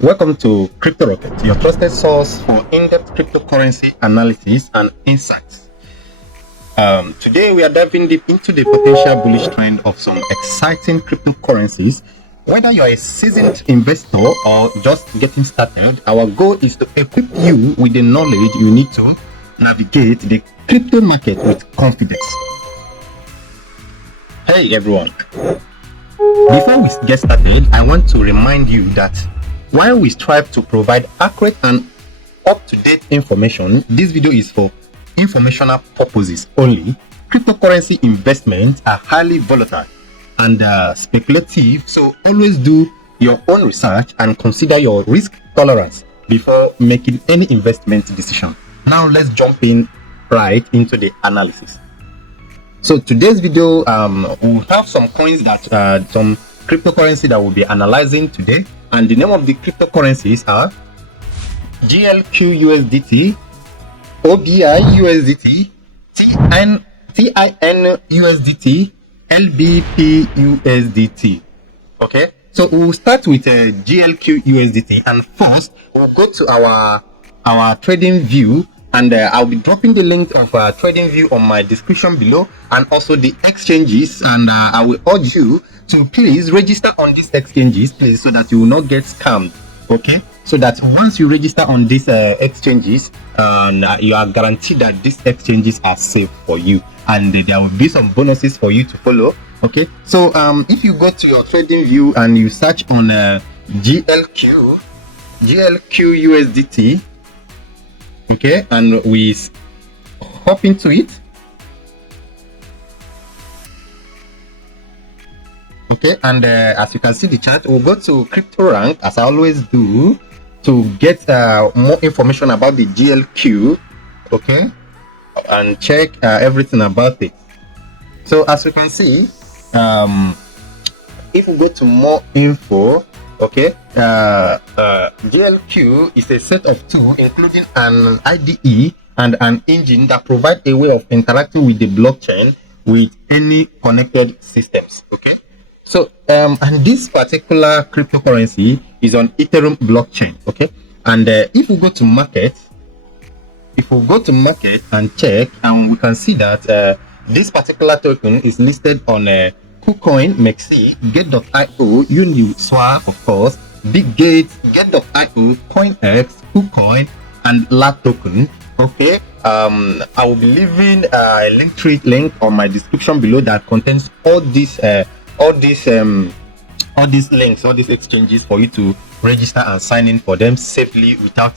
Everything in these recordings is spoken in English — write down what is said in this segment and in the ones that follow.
Welcome to Crypto Rocket, your trusted source for in-depth cryptocurrency analysis and insights. Today we are diving deep into the potential bullish trend of some exciting cryptocurrencies. Whether you're a seasoned investor or just getting started, our goal is to equip you with the knowledge you need to navigate the crypto market with confidence. Hey everyone, before we get started, I want to remind you that while we strive to provide accurate and up-to-date information, this video is for informational purposes only. Cryptocurrency investments are highly volatile and speculative, so always do your own research and consider your risk tolerance before making any investment decision. Now let's jump in right into the analysis. So today's video, we'll have some coins that some cryptocurrency that we'll be analyzing today, and the name of the cryptocurrencies are GLQ USDT, OBI USDT, TIN USDT, LBP USDT. Okay, so we'll start with GLQ USDT, and first we'll go to our trading view. And I'll be dropping the link of trading view on my description below, and also the exchanges. And I will urge you to please register on these exchanges, please, so that you will not get scammed. Okay, so that once you register on these exchanges, you are guaranteed that these exchanges are safe for you, and there will be some bonuses for you to follow. Okay, so if you go to your trading view and you search on GLQ USDT. Okay, and we hop into it. Okay, and as you can see the chart, we'll go to crypto rank as I always do to get more information about the GLQ. Okay, and check everything about it. So as you can see, if we go to more info, okay, GLQ is a set of tools including an IDE and an engine that provide a way of interacting with the blockchain with any connected systems. Okay, so and this particular cryptocurrency is on Ethereum blockchain. Okay, and if we go to market and check, and we can see that this particular token is listed on KuCoin, Mexi, Get.io, Uniswap, of course, BigGate, Get.io, CoinX, KuCoin, and LAT token. Okay, I will be leaving a link on my description below that contains all these links, all these exchanges for you to register and sign in for them safely without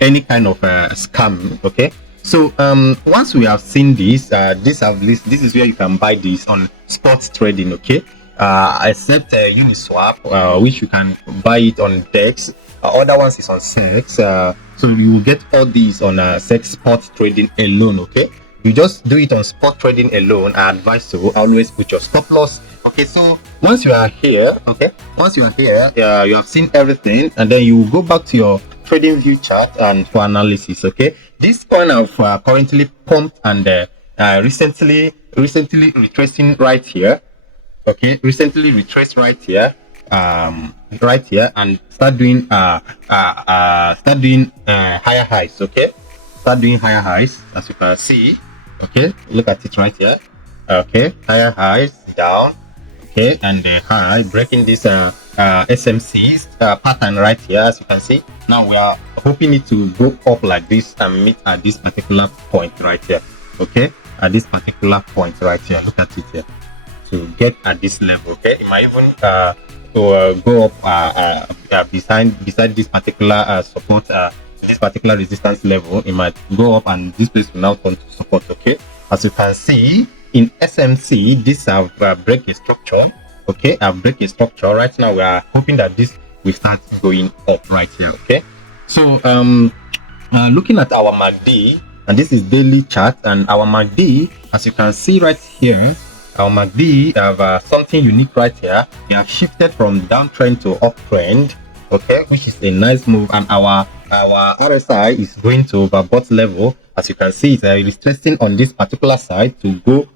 any kind of scam. Okay. So once we have seen this, this is where you can buy this on spot trading. Okay, except Uniswap, which you can buy it on DEX. Other ones is on SEX. So you will get all these on SEX spot trading alone. Okay, you just do it on spot trading alone. I advise to always put your stop loss. Okay, so once you are here, you have seen everything, and then you go back to your trading view chart and for analysis. Okay, this coin have currently pumped and recently retracing right here. Okay, recently retraced right here, and start doing higher highs. Okay, start doing higher highs, as you can see. Okay, look at it right here. Okay, higher highs down. Okay, and high breaking this SMC's pattern right here, as you can see. Now we are hoping it to go up like this and meet at this particular point right here. Okay, at this particular point right here, look at it here, to get at this level. Okay, it might even go up beside this particular support, this particular resistance level. It might go up, and this place will now turn to support. Okay, as you can see in SMC, this have break a structure. Okay, I've break a structure right now. We are hoping that this will start going up right here. Okay, so looking at our MACD, and this is daily chart, and our MACD, as you can see right here, our MACD have something unique right here. We have shifted from downtrend to uptrend. Okay, which is a nice move, and our RSI is going to overbought level. As you can see, it is testing on this particular side to go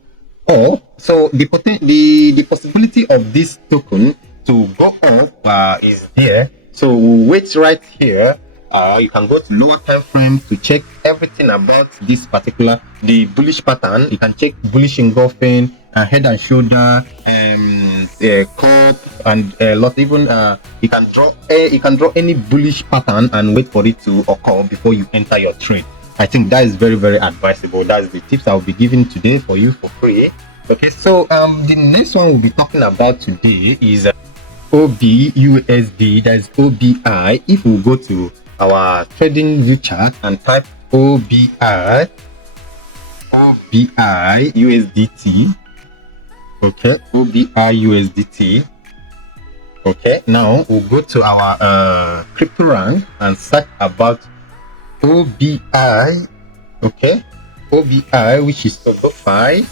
up. So the possibility of this token to go up is there. So we'll wait right here. You can go to lower time frame to check everything about this particular bullish pattern. You can check bullish engulfing, head and shoulder, cup, and a lot. Even you can draw any bullish pattern and wait for it to occur before you enter your trade. I think that is very, very advisable. That's the tips I'll be giving today for you for free. Okay, so the next one we'll be talking about today is OBUSD, that is OBI. If we go to our trading view chart and type OBI USDT, okay, OBI USDT. Okay, now we'll go to our crypto rank and search about OBI. Okay, OBI, which is OBI.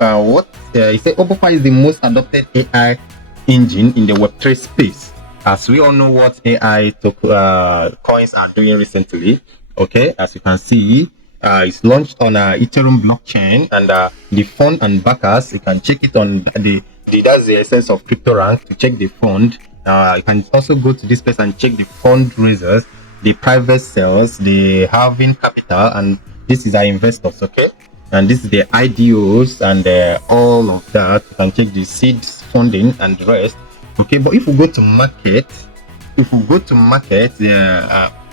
What he said, OBI is the most adopted AI engine in the Web3 space. As we all know what AI coins are doing recently. Okay, as you can see, it's launched on Ethereum blockchain, and the fund and backers, you can check it on that's the essence of CryptoRank, to check the fund. You can also go to this place and check the fundraisers, the private sales, the halving capital, and this is our investors. Okay, and this is the IDOs and all of that. You can check the seeds funding and the rest. Okay, but if we go to market,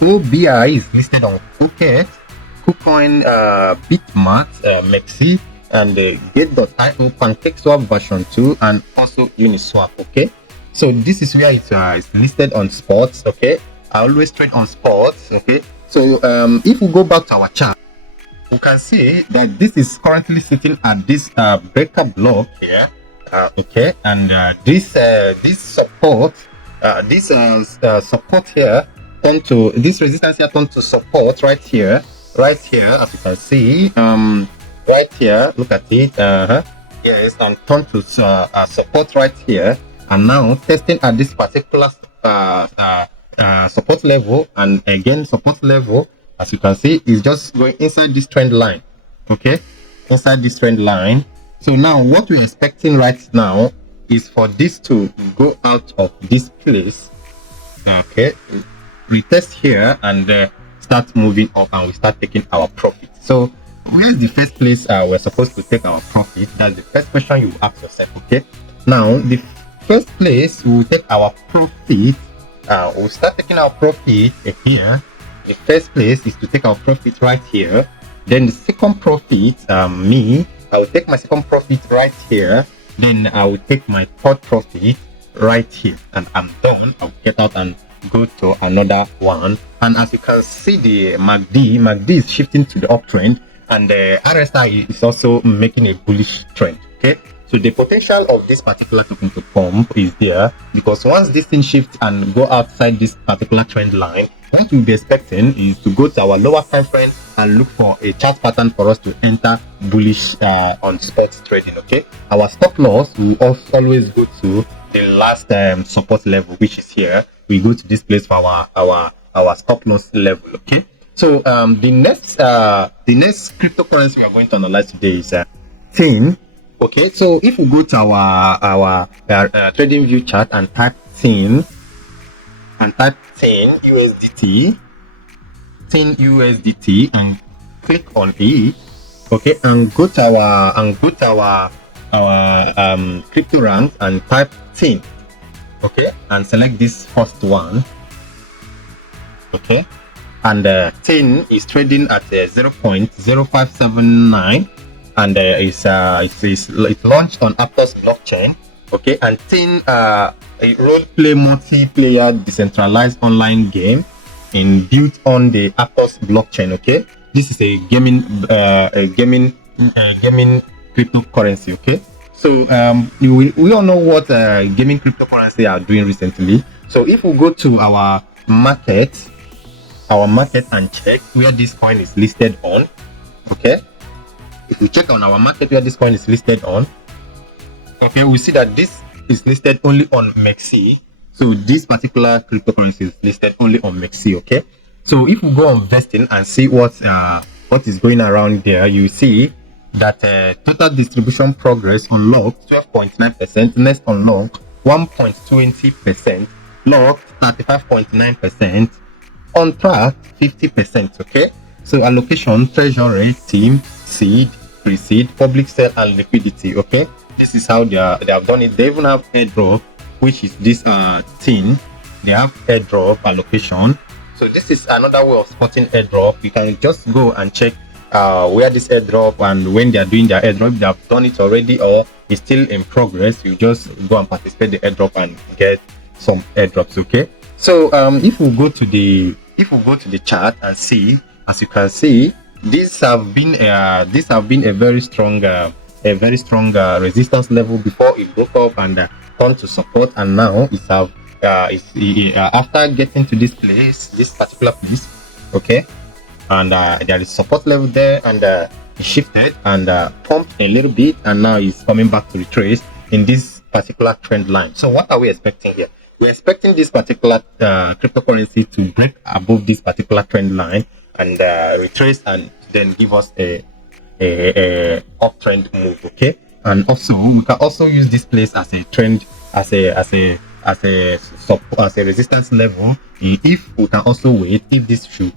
OBI is listed on Phuket, KuCoin, Bitmart, Mexi, and Gate.io, PancakeSwap version 2, and also Uniswap. Okay, so this is where it's listed on spots. Okay, I always trade on spots. Okay, so if we go back to our chart, we can see that this is currently sitting at this breaker block here. Okay, and this support, support here turned to this resistance here turned to support right here, as you can see. Right here, look at it. Yes, and turned to support right here, and now testing at this particular support level, and again support level. As you can see, is just going inside this trend line. Okay, inside this trend line. So now what we're expecting right now is for this to go out of this place. Okay, retest here and start moving up, and we start taking our profit. So where's the first place we're supposed to take our profit? That's the first question you ask yourself. Okay, now the first place we will take our profit, we'll start taking our profit here. The first place is to take our profit right here. Then the second profit, I will take my second profit right here. Then I will take my third profit right here, and I'm done. I'll get out and go to another one. And as you can see, the MACD is shifting to the uptrend, and the RSI is also making a bullish trend. Okay, so the potential of this particular token to pump is there, because once this thing shifts and go outside this particular trend line, what we'll be expecting is to go to our lower time frame and look for a chart pattern for us to enter bullish on spot trading. Okay, our stop loss will always go to the last support level, which is here. We go to this place for our stop loss level. Okay, so the next cryptocurrency we are going to analyze today is THIN. Okay, so if we go to our trading view chart and type THIN USDT and click on it. Okay, and go to our crypto rank and type THIN. Okay, and select this first one. Okay, and THIN is trading at 0.0579, and it's launched on Aptos blockchain. Okay, and THIN a role-play multiplayer decentralized online game built on the Aptos blockchain. Okay, this is a gaming cryptocurrency. Okay, so we all know what gaming cryptocurrency are doing recently. So if we go to our market and check where this coin is listed on. Okay, if we check on our market where this coin is listed on, okay, we see that this is listed only on Mexi. So this particular cryptocurrency is listed only on Mexi. Okay, so if we go on vesting and see what is going around there, you see that total distribution progress unlocked 12.9%, next unlock 1.20%, locked 35.9%, on track 50%. Okay, so allocation, treasury, team, seed, pre-seed, public sale, and liquidity. Okay, this is how they have done it. They even have airdrop, which is this thing. They have airdrop allocation. So this is another way of spotting airdrop. You can just go and check where this airdrop, and when they are doing their airdrop, they have done it already or it's still in progress. You just go and participate the airdrop and get some airdrops. Okay, so if we go to the chart and see, as you can see, these have been a very strong resistance level before it broke up and turned to support, and now after getting to this particular place. Okay, and there is support level there, and it shifted and pumped a little bit, and now it's coming back to retrace in this particular trend line. So what are we expecting here? We're expecting this particular cryptocurrency to break above this particular trend line and retrace, and then give us a uptrend move. Okay, and also we can also use this place as a trend, as a resistance level. If we can also wait, if this should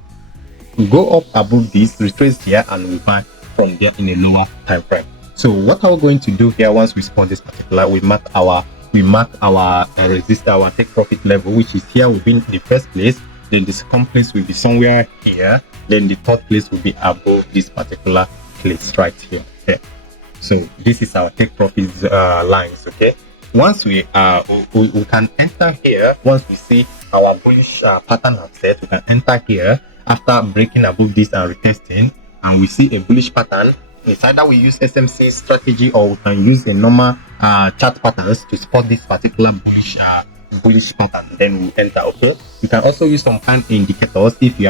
go up above this, retrace here, and we buy from there in a lower time frame. So what are we going to do here? Once we spawn this particular, we mark our resist, our take profit level, which is here. Will be in the first place, then the second place will be somewhere here, then the third place will be above this particular place right here. Okay, so this is our take profits lines. Okay, once we can enter here. Once we see our bullish pattern have set, we can enter here after breaking above this and retesting, and we see a bullish pattern. It's either we use SMC strategy or we can use a normal chart patterns to spot this particular bullish pattern, then we enter. Okay, you can also use some kind of indicators if you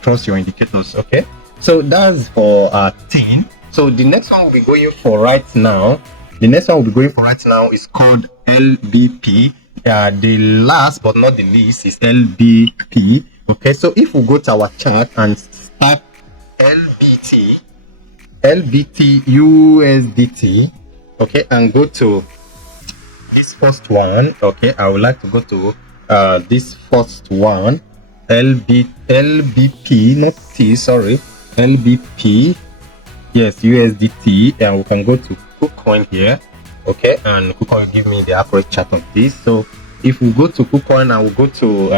trust your indicators. Okay, so that's for team. So the next one we'll be going for right now is called LBP. The last but not the least is LBP. Okay, so if we go to our chart and start LBT USDT, okay, and go to this first one. Okay, I would like to go to this first one, LBP, not T, sorry, LBP, yes, USDT, and we can go to KuCoin here. Okay, and KuCoin will give me the accurate chart of this. So if we go to KuCoin and we go to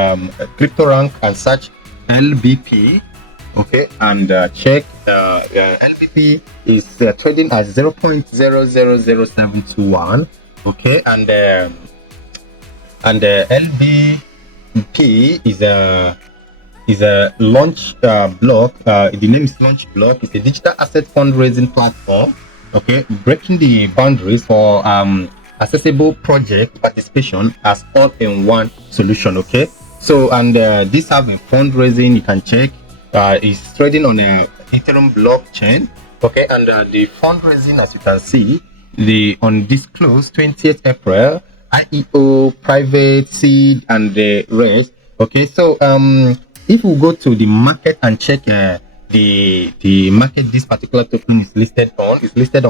CryptoRank and search LBP, okay, and check LBP is trading at 0.000721. okay, and LBP is a launch block. The name is Launch Block. It's a digital asset fundraising platform, okay, breaking the boundaries for accessible project participation as all-in-one solution. Okay, so and this have a fundraising, you can check. Is trading on a Ethereum blockchain. Okay, and the fundraising, as you can see, on this close 20th April, IEO, private, seed, and the rest. Okay, so if we go to the market and check the market this particular token is listed on,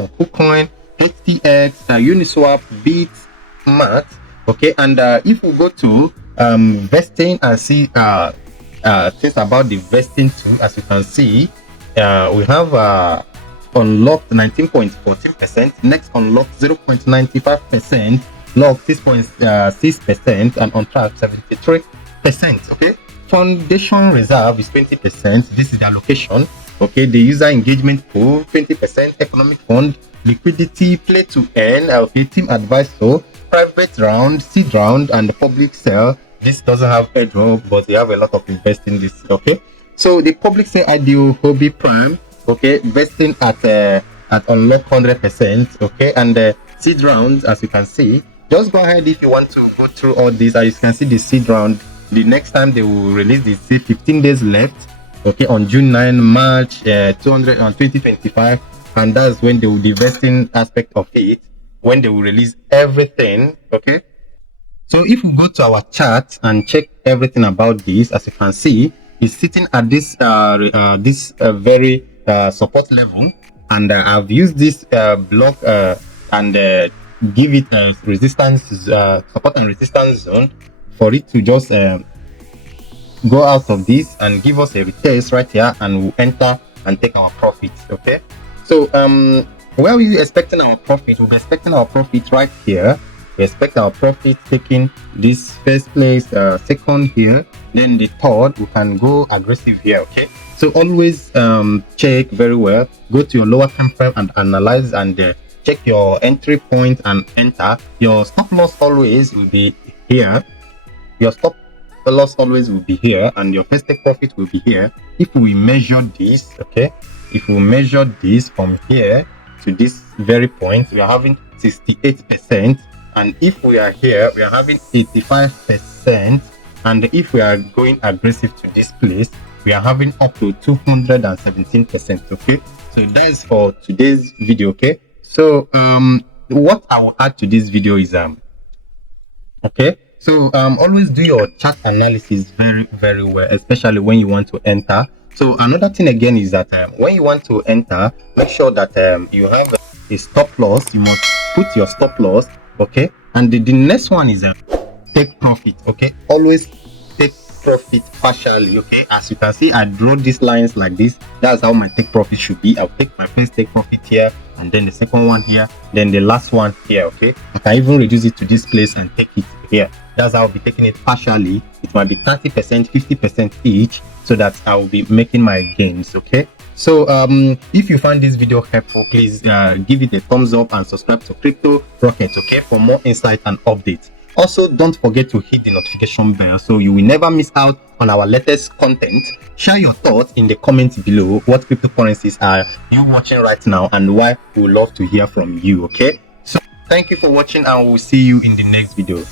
KuCoin, HTX, Uniswap, Bits, Mat. Okay, and if we go to vesting and see things about the vesting too, as you can see, we have unlocked 19.14%, next unlocked 0.95%, locked 6.6%, and on track 73%. Okay, foundation reserve is 20%. This is the allocation. Okay, the user engagement pool 20%, economic fund, liquidity, play to earn, okay, team advisor, private round, seed round, and the public sale. This doesn't have airdrop, but we have a lot of investing this. Okay, so the public sale IDO hobby prime, okay, vesting at unlock 100%. Okay, and the seed rounds, as you can see, just go ahead if you want to go through all these. As you can see, the seed round, the next time they will release the seed, 15 days left. Okay, on June 9, March 2025, and that's when they will the vesting aspect of it, when they will release everything. Okay, so if we go to our chart and check everything about this, as you can see, it's sitting at this very support level, and I've used this block and give it a resistance, support and resistance zone, for it to just go out of this and give us a retest right here, and we'll enter and take our profits. Okay, so where are we expecting our profit? We'll be expecting our profit right here. We expect our profit taking this first place, second here, then the third. We can go aggressive here. Okay, so always check very well, go to your lower time frame and analyze, and check your entry point and enter. Your stop loss always will be here. Your stop loss always will be here, and your first take profit will be here. If we measure this, okay, if we measure this from here to this very point, we are having 68%, and if we are here, we are having 85%, and if we are going aggressive to this place, we are having up to 217%. Okay, so that is for today's video. Okay, so what I will add to this video is okay, so always do your chart analysis very well, especially when you want to enter. So another thing again is that when you want to enter, make sure that you have a stop loss. You must put your stop loss. Okay, and the next one is take profit. Okay, always take profit partially. Okay, as you can see, I drew these lines like this. That's how my take profit should be. I'll take my first take profit here, and then the second one here, then the last one here. Okay, I can even reduce it to this place and take it here. That's how I'll be taking it partially. It might be 30%, 50% each, so that I'll be making my gains. Okay, so if you find this video helpful, please give it a thumbs up and subscribe to Crypto Rocket, okay, for more insight and updates. Also, don't forget to hit the notification bell so you will never miss out on our latest content. Share your thoughts in the comments below. What cryptocurrencies are you watching right now, and why? We would love to hear from you. Okay, so thank you for watching, and we'll see you in the next video.